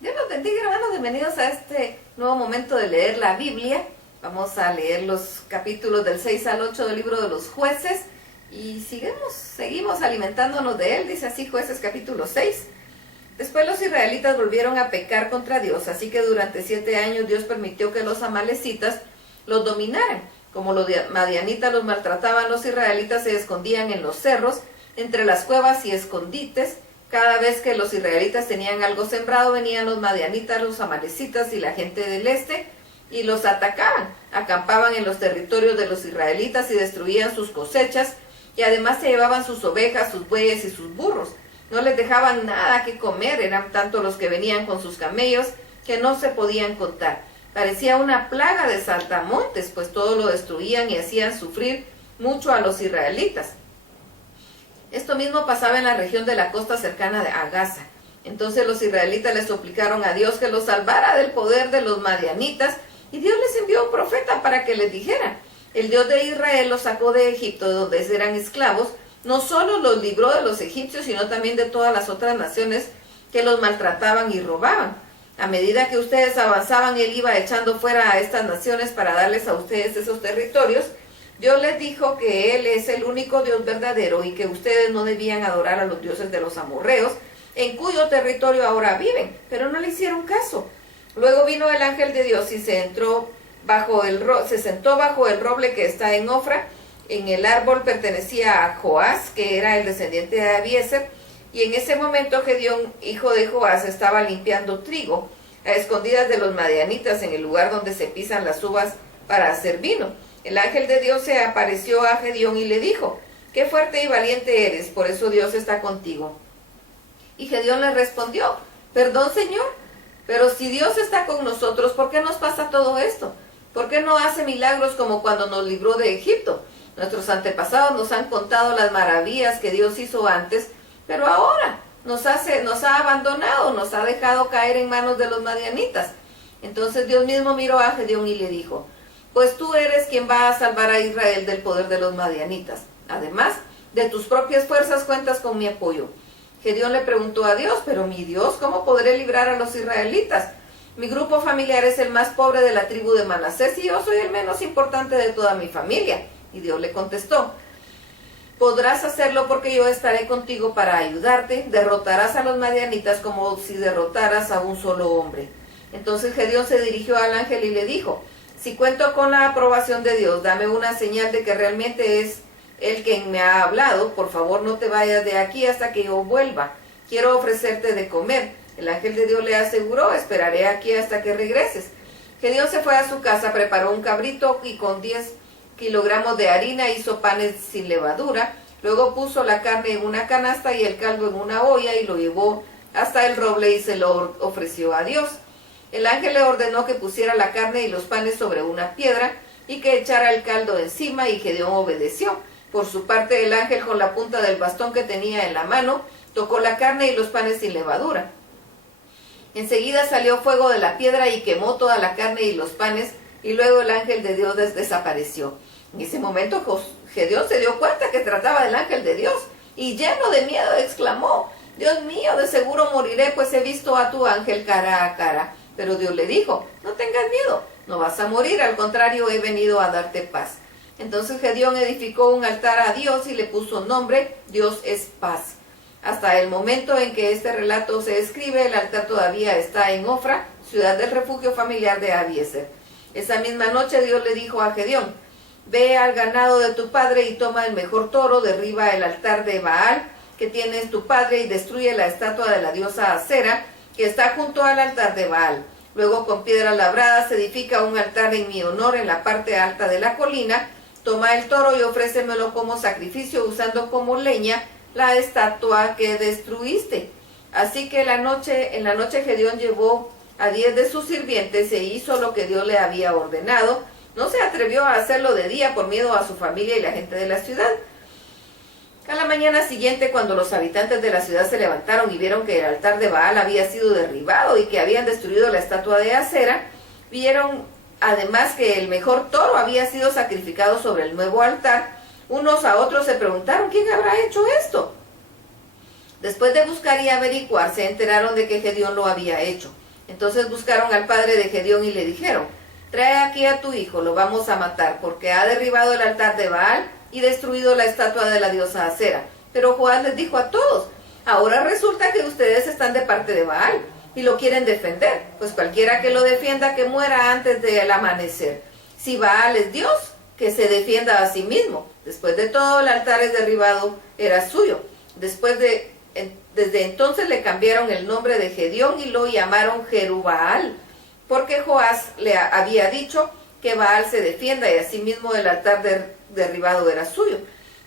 Dios los bendiga, hermanos, bienvenidos a este nuevo momento de leer la Biblia. Vamos a leer los capítulos del 6 al 8 del libro de los Jueces y seguimos alimentándonos de él. Dice así Jueces capítulo 6. Después los israelitas volvieron a pecar contra Dios, así que durante 7 años Dios permitió que los amalecitas los dominaran. Como los madianitas los maltrataban, los israelitas se escondían en los cerros, entre las cuevas y escondites. Cada vez que los israelitas tenían algo sembrado, venían los madianitas, los amalecitas y la gente del este y los atacaban. Acampaban en los territorios de los israelitas y destruían sus cosechas, y además se llevaban sus ovejas, sus bueyes y sus burros. No les dejaban nada que comer, eran tanto los que venían con sus camellos que no se podían contar. Parecía una plaga de saltamontes, pues todo lo destruían y hacían sufrir mucho a los israelitas. Esto mismo pasaba en la región de la costa cercana a Gaza. Entonces los israelitas le suplicaron a Dios que los salvara del poder de los madianitas, y Dios les envió un profeta para que les dijera: el Dios de Israel los sacó de Egipto, de donde eran esclavos. No solo los libró de los egipcios, sino también de todas las otras naciones que los maltrataban y robaban. A medida que ustedes avanzaban, Él iba echando fuera a estas naciones para darles a ustedes esos territorios. Dios les dijo que Él es el único Dios verdadero y que ustedes no debían adorar a los dioses de los amorreos, en cuyo territorio ahora viven, pero no le hicieron caso. Luego vino el ángel de Dios y se sentó bajo el roble que está en Ofra. En el árbol pertenecía a Joás, que era el descendiente de Abiezer, y en ese momento Gedeón, hijo de Joás, estaba limpiando trigo a escondidas de los madianitas en el lugar donde se pisan las uvas para hacer vino. El ángel de Dios se apareció a Gedeón y le dijo: qué fuerte y valiente eres, por eso Dios está contigo. Y Gedeón le respondió: perdón, Señor, pero si Dios está con nosotros, ¿por qué nos pasa todo esto? ¿Por qué no hace milagros como cuando nos libró de Egipto? Nuestros antepasados nos han contado las maravillas que Dios hizo antes, pero ahora nos ha abandonado, nos ha dejado caer en manos de los madianitas. Entonces Dios mismo miró a Gedeón y le dijo: pues tú eres quien va a salvar a Israel del poder de los madianitas. Además, de tus propias fuerzas cuentas con mi apoyo. Gedeón le preguntó a Dios: pero mi Dios, ¿cómo podré librar a los israelitas? Mi grupo familiar es el más pobre de la tribu de Manasés y yo soy el menos importante de toda mi familia. Y Dios le contestó: podrás hacerlo porque yo estaré contigo para ayudarte. Derrotarás a los madianitas como si derrotaras a un solo hombre. Entonces Gedeón se dirigió al ángel y le dijo: si cuento con la aprobación de Dios, dame una señal de que realmente es Él quien me ha hablado. Por favor, no te vayas de aquí hasta que yo vuelva. Quiero ofrecerte de comer. El ángel de Dios le aseguró: esperaré aquí hasta que regreses. Gedeón se fue a su casa, preparó un cabrito y con 10 kilogramos de harina hizo panes sin levadura. Luego puso la carne en una canasta y el caldo en una olla y lo llevó hasta el roble y se lo ofreció a Dios. El ángel le ordenó que pusiera la carne y los panes sobre una piedra y que echara el caldo encima, y Gedeón obedeció. Por su parte, el ángel, con la punta del bastón que tenía en la mano, tocó la carne y los panes sin levadura. Enseguida salió fuego de la piedra y quemó toda la carne y los panes, y luego el ángel de Dios desapareció. En ese momento Gedeón se dio cuenta que trataba del ángel de Dios, y lleno de miedo exclamó: Dios mío, de seguro moriré, pues he visto a tu ángel cara a cara. Pero Dios le dijo: no tengas miedo, no vas a morir, al contrario, he venido a darte paz. Entonces Gedeón edificó un altar a Dios y le puso nombre: Dios es paz. Hasta el momento en que este relato se escribe, el altar todavía está en Ofra, ciudad del refugio familiar de Abiezer. Esa misma noche Dios le dijo a Gedeón: ve al ganado de tu padre y toma el mejor toro, derriba el altar de Baal que tienes tu padre y destruye la estatua de la diosa Acera que está junto al altar de Baal. Luego con piedras labradas edifica un altar en mi honor en la parte alta de la colina. Toma el toro y ofrécemelo como sacrificio, usando como leña la estatua que destruiste. Así que en la noche Gedeón llevó a 10 de sus sirvientes e hizo lo que Dios le había ordenado. No se atrevió a hacerlo de día por miedo a su familia y la gente de la ciudad. A la mañana siguiente, cuando los habitantes de la ciudad se levantaron y vieron que el altar de Baal había sido derribado y que habían destruido la estatua de Acera, vieron además que el mejor toro había sido sacrificado sobre el nuevo altar. Unos a otros se preguntaron: ¿quién habrá hecho esto? Después de buscar y averiguar, se enteraron de que Gedeón lo había hecho. Entonces buscaron al padre de Gedeón y le dijeron: trae aquí a tu hijo, lo vamos a matar, porque ha derribado el altar de Baal y destruido la estatua de la diosa Acera. Pero Joás les dijo a todos: ahora resulta que ustedes están de parte de Baal y lo quieren defender, pues cualquiera que lo defienda que muera antes del amanecer. Si Baal es Dios, que se defienda a sí mismo. Después de todo, el altar es derribado, era suyo. Desde entonces le cambiaron el nombre de Gedeón y lo llamaron Jerubbaal, porque Joás le había dicho que Baal se defienda y asimismo el altar derribado era suyo.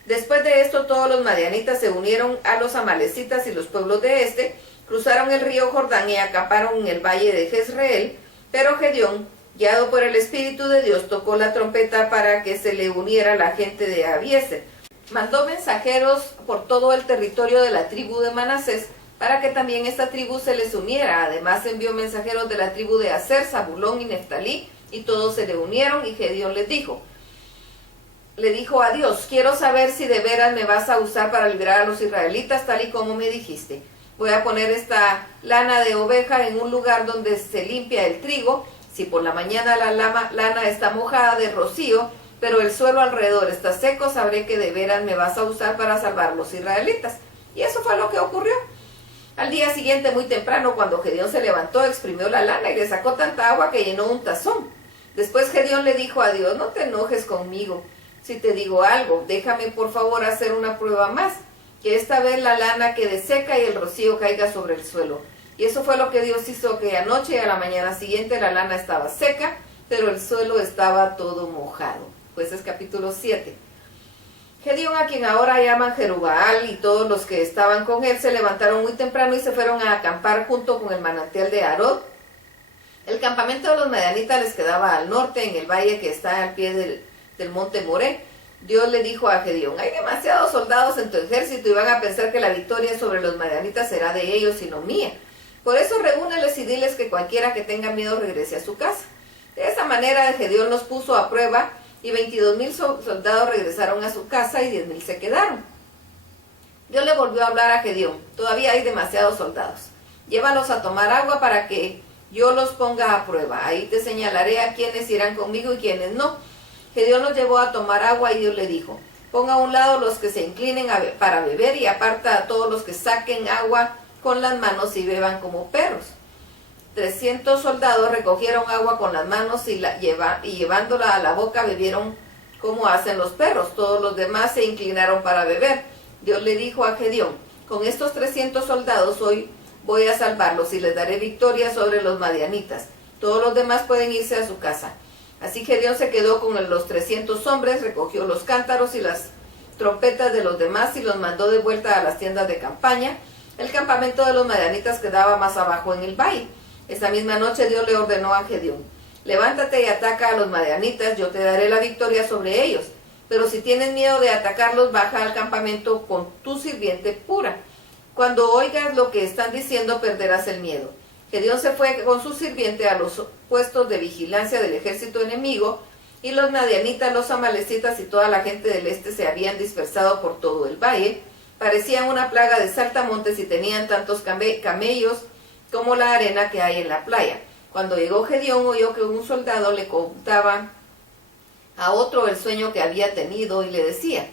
Después de esto, todos los madianitas se unieron a los amalecitas y los pueblos de este, cruzaron el río Jordán y acamparon en el valle de Jezreel. Pero Gedeón, guiado por el Espíritu de Dios, tocó la trompeta para que se le uniera la gente de Abiezer. Mandó mensajeros por todo el territorio de la tribu de Manasés para que también esta tribu se les uniera. Además envió mensajeros de la tribu de Aser, Zabulón y Neftalí, y todos se le unieron. Y Gedeón le dijo a Dios: quiero saber si de veras me vas a usar para librar a los israelitas tal y como me dijiste. Voy a poner esta lana de oveja en un lugar donde se limpia el trigo. Si por la mañana la lana está mojada de rocío, pero el suelo alrededor está seco, sabré que de veras me vas a usar para salvar a los israelitas. Y eso fue lo que ocurrió. Al día siguiente, muy temprano, cuando Gedeón se levantó, exprimió la lana y le sacó tanta agua que llenó un tazón. Después Gedeón le dijo a Dios: no te enojes conmigo si te digo algo, déjame por favor hacer una prueba más, que esta vez la lana quede seca y el rocío caiga sobre el suelo. Y eso fue lo que Dios hizo, que anoche y a la mañana siguiente la lana estaba seca, pero el suelo estaba todo mojado. Pues es capítulo 7. Gedeón, a quien ahora llaman Jerubbaal, y todos los que estaban con él se levantaron muy temprano y se fueron a acampar junto con el manantial de Arod. El campamento de los madianitas les quedaba al norte, en el valle que está al pie del monte Moré. Dios le dijo a Gedeón: hay demasiados soldados en tu ejército y van a pensar que la victoria sobre los madianitas será de ellos y no mía. Por eso reúneles y diles que cualquiera que tenga miedo regrese a su casa. De esa manera Gedeón los puso a prueba, y 22,000 soldados regresaron a su casa y 10,000 se quedaron. Dios le volvió a hablar a Gedeón: todavía hay demasiados soldados. Llévalos a tomar agua para que yo los ponga a prueba. Ahí te señalaré a quienes irán conmigo y quienes no. Gedeón los llevó a tomar agua y Dios le dijo: ponga a un lado los que se inclinen para beber y aparta a todos los que saquen agua con las manos y beban como perros. 300 soldados recogieron agua con las manos y llevándola a la boca bebieron como hacen los perros. Todos los demás se inclinaron para beber. Dios le dijo a Gedeón: con estos 300 soldados hoy voy a salvarlos y les daré victoria sobre los madianitas. Todos los demás pueden irse a su casa. Así Gedeón se quedó con los 300 hombres, recogió los cántaros y las trompetas de los demás y los mandó de vuelta a las tiendas de campaña. El campamento de los madianitas quedaba más abajo en el valle. Esa misma noche Dios le ordenó a Gedeón: levántate y ataca a los madianitas, yo te daré la victoria sobre ellos. Pero si tienes miedo de atacarlos, baja al campamento con tu sirviente Pura. Cuando oigas lo que están diciendo, perderás el miedo. Gedeón se fue con su sirviente a los puestos de vigilancia del ejército enemigo, y los madianitas, los amalecitas y toda la gente del este se habían dispersado por todo el valle. Parecían una plaga de saltamontes y tenían tantos camellos como la arena que hay en la playa. Cuando llegó Gedeón, oyó que un soldado le contaba a otro el sueño que había tenido y le decía: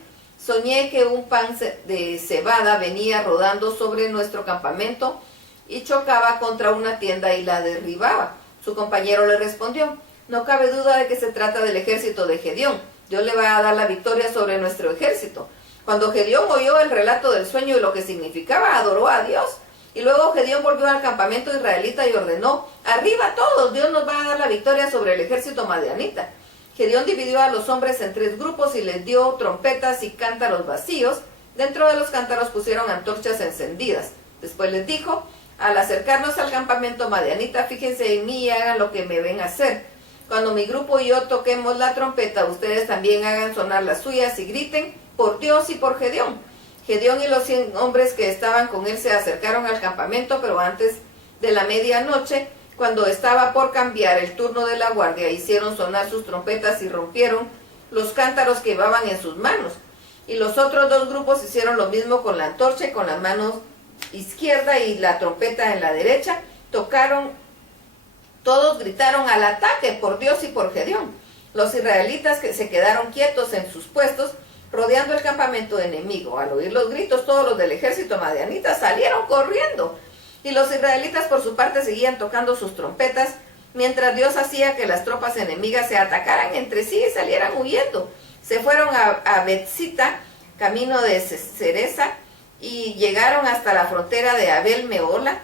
soñé que un pan de cebada venía rodando sobre nuestro campamento y chocaba contra una tienda y la derribaba. Su compañero le respondió: no cabe duda de que se trata del ejército de Gedeón. Dios le va a dar la victoria sobre nuestro ejército. Cuando Gedeón oyó el relato del sueño y lo que significaba, adoró a Dios. Y luego Gedeón volvió al campamento israelita y ordenó: arriba todos, Dios nos va a dar la victoria sobre el ejército madianita. Gedeón dividió a los hombres en 3 grupos y les dio trompetas y cántaros vacíos. Dentro de los cántaros pusieron antorchas encendidas. Después les dijo: al acercarnos al campamento madianita, fíjense en mí y hagan lo que me ven hacer. Cuando mi grupo y yo toquemos la trompeta, ustedes también hagan sonar las suyas y griten: por Dios y por Gedeón. Gedeón y los 100 hombres que estaban con él se acercaron al campamento, pero antes de la medianoche, cuando estaba por cambiar el turno de la guardia, hicieron sonar sus trompetas y rompieron los cántaros que llevaban en sus manos. Y los otros 2 grupos hicieron lo mismo con la antorcha y con las manos izquierda y la trompeta en la derecha. Tocaron Todos gritaron al ataque por Dios y por Gedeón. Los israelitas que se quedaron quietos en sus puestos, rodeando el campamento enemigo. Al oír los gritos, todos los del ejército madianita salieron corriendo. Y los israelitas por su parte seguían tocando sus trompetas, mientras Dios hacía que las tropas enemigas se atacaran entre sí y salieran huyendo. Se fueron a Betzita, camino de Cereza, y llegaron hasta la frontera de Abel Meola,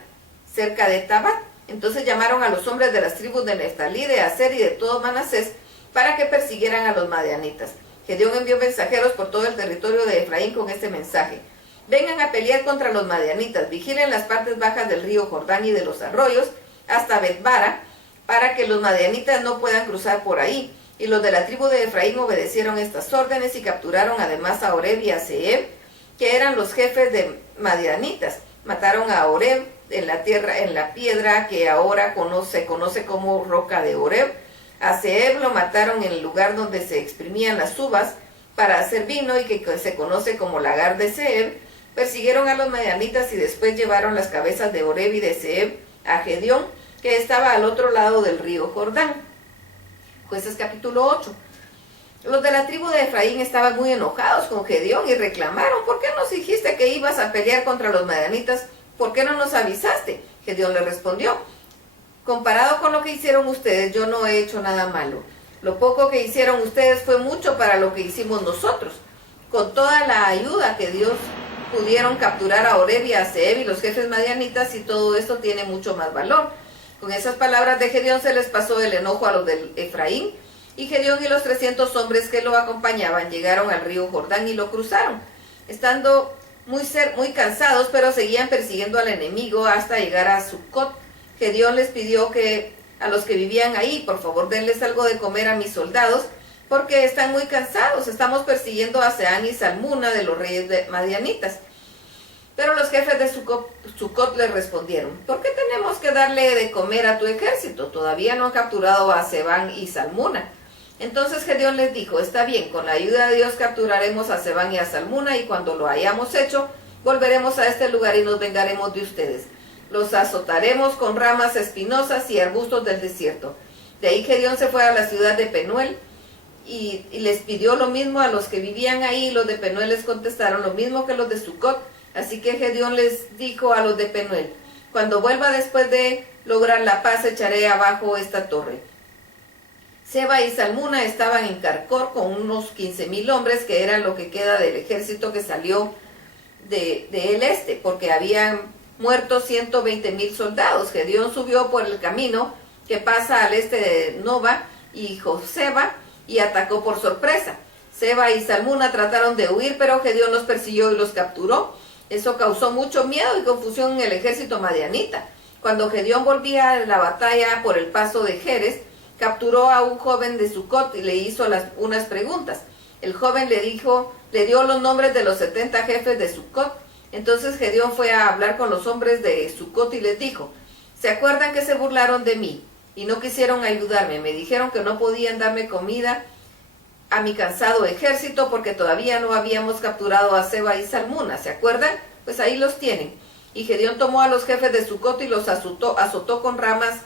cerca de Tabat. Entonces llamaron a los hombres de las tribus de Neftalí, de Aser y de todo Manasés, para que persiguieran a los madianitas. Gedeón envió mensajeros por todo el territorio de Efraín con este mensaje: vengan a pelear contra los madianitas, vigilen las partes bajas del río Jordán y de los arroyos, hasta Betbara, para que los madianitas no puedan cruzar por ahí. Y los de la tribu de Efraín obedecieron estas órdenes y capturaron además a Oreb y a Zeeb, que eran los jefes de madianitas. Mataron a Oreb en la piedra que ahora se conoce como roca de Oreb. A Zeeb lo mataron en el lugar donde se exprimían las uvas para hacer vino y que se conoce como lagar de Zeeb. Persiguieron a los madianitas y después llevaron las cabezas de Oreb y de Zeeb a Gedeón, que estaba al otro lado del río Jordán. Jueces capítulo 8. Los de la tribu de Efraín estaban muy enojados con Gedeón y reclamaron: ¿por qué nos dijiste que ibas a pelear contra los madianitas? ¿Por qué no nos avisaste? Gedeón le respondió: comparado con lo que hicieron ustedes, yo no he hecho nada malo. Lo poco que hicieron ustedes fue mucho para lo que hicimos nosotros. Con toda la ayuda que Dios pudieron capturar a Oreb y a Zeeb y los jefes madianitas, y todo esto tiene mucho más valor. Con esas palabras de Gedeón se les pasó el enojo a los de Efraín, y Gedeón y los 300 hombres que lo acompañaban llegaron al río Jordán y lo cruzaron, estando muy cansados, pero seguían persiguiendo al enemigo hasta llegar a Sucot. Gedeón les pidió que a los que vivían ahí: por favor denles algo de comer a mis soldados, porque están muy cansados, estamos persiguiendo a Seán y Salmuna de los reyes madianitas. Pero los jefes de Sucot les respondieron: ¿por qué tenemos que darle de comer a tu ejército? Todavía no han capturado a Sebán y Salmuna. Entonces Gedeón les dijo: está bien, con la ayuda de Dios capturaremos a Sebán y a Salmuna, y cuando lo hayamos hecho, volveremos a este lugar y nos vengaremos de ustedes. Los azotaremos con ramas espinosas y arbustos del desierto. De ahí Gedeón se fue a la ciudad de Penuel y les pidió lo mismo a los que vivían ahí. Los de Penuel les contestaron lo mismo que los de Sucot. Así que Gedeón les dijo a los de Penuel: cuando vuelva después de lograr la paz, echaré abajo esta torre. Seba y Salmuna estaban en Carcor con unos 15,000 hombres, que eran lo que queda del ejército que salió del este, porque habían muerto 120,000 soldados. Gedeón subió por el camino que pasa al este de Nova y Joseba y atacó por sorpresa. Seba y Salmuna trataron de huir, pero Gedeón los persiguió y los capturó. Eso causó mucho miedo y confusión en el ejército madianita. Cuando Gedeón volvía a la batalla por el paso de Jerez, capturó a un joven de Sucot y le hizo unas preguntas. El joven le dio los nombres de los 70 jefes de Sucot. Entonces Gedeón fue a hablar con los hombres de Sucot y les dijo: ¿se acuerdan que se burlaron de mí y no quisieron ayudarme? Me dijeron que no podían darme comida a mi cansado ejército porque todavía no habíamos capturado a Seba y Salmuna. ¿Se acuerdan? Pues ahí los tienen. Y Gedeón tomó a los jefes de Sucot y los azotó con ramas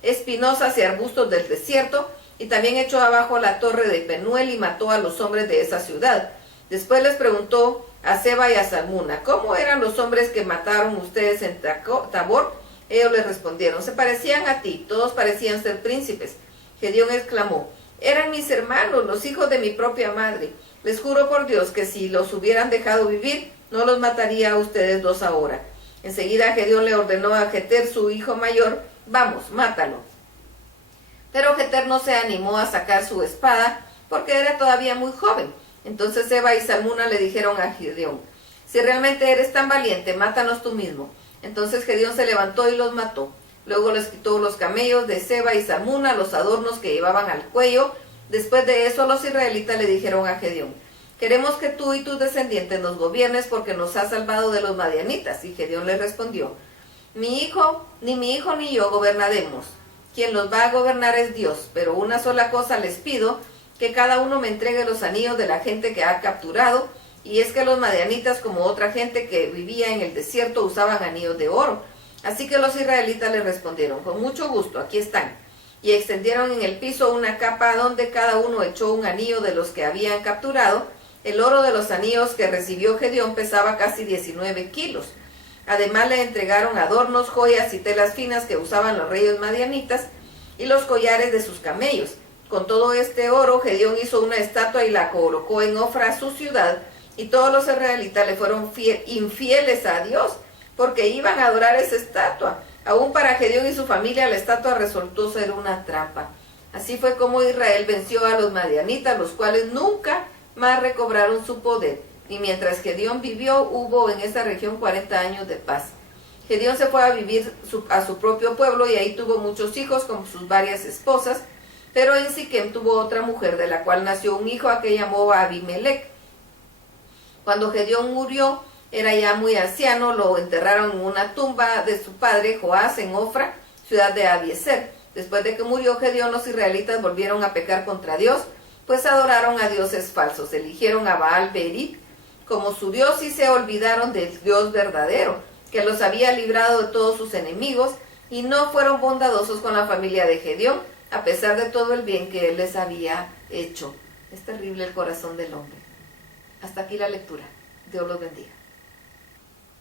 espinosas y arbustos del desierto, y también echó abajo la torre de Penuel y mató a los hombres de esa ciudad. Después les preguntó a Seba y a Salmuna: ¿cómo eran los hombres que mataron ustedes en Tabor? Ellos les respondieron: se parecían a ti, todos parecían ser príncipes. Gedeón exclamó: eran mis hermanos, los hijos de mi propia madre. Les juro por Dios que si los hubieran dejado vivir, no los mataría a ustedes dos ahora. Enseguida Gedeón le ordenó a Jeter, su hijo mayor: vamos, mátalo. Pero Jeter no se animó a sacar su espada porque era todavía muy joven. Entonces Seba y Salmuna le dijeron a Gedeón: si realmente eres tan valiente, mátanos tú mismo. Entonces Gedeón se levantó y los mató. Luego les quitó los camellos de Seba y Salmuna, los adornos que llevaban al cuello. Después de eso los israelitas le dijeron a Gedeón: queremos que tú y tus descendientes nos gobiernes porque nos has salvado de los madianitas. Y Gedeón les respondió: ni mi hijo ni yo gobernaremos. Quien los va a gobernar es Dios. Pero una sola cosa les pido: que cada uno me entregue los anillos de la gente que ha capturado. Y es que los madianitas, como otra gente que vivía en el desierto, usaban anillos de oro. Así que los israelitas le respondieron, con mucho gusto, aquí están. Y extendieron en el piso una capa donde cada uno echó un anillo de los que habían capturado. El oro de los anillos que recibió Gedeón pesaba casi 19 kilos. Además le entregaron adornos, joyas y telas finas que usaban los reyes madianitas y los collares de sus camellos. Con todo este oro, Gedeón hizo una estatua y la colocó en Ofra, su ciudad, y todos los israelitas le fueron infieles a Dios, porque iban a adorar esa estatua. Aún para Gedeón y su familia la estatua resultó ser una trampa. Así fue como Israel venció a los madianitas, los cuales nunca más recobraron su poder. Y mientras Gedeón vivió, hubo en esa región 40 años de paz. Gedeón se fue a vivir a su propio pueblo y ahí tuvo muchos hijos con sus varias esposas, pero en Siquem tuvo otra mujer de la cual nació un hijo a que llamó Abimelech. Cuando Gedeón murió, era ya muy anciano, lo enterraron en una tumba de su padre Joás en Ofra, ciudad de Abiezer. Después de que murió Gedeón, los israelitas volvieron a pecar contra Dios, pues adoraron a dioses falsos, eligieron a Baal Berit como su Dios y se olvidaron del Dios verdadero, que los había librado de todos sus enemigos, y no fueron bondadosos con la familia de Gedeón, a pesar de todo el bien que él les había hecho. Es terrible el corazón del hombre. Hasta aquí la lectura. Dios los bendiga.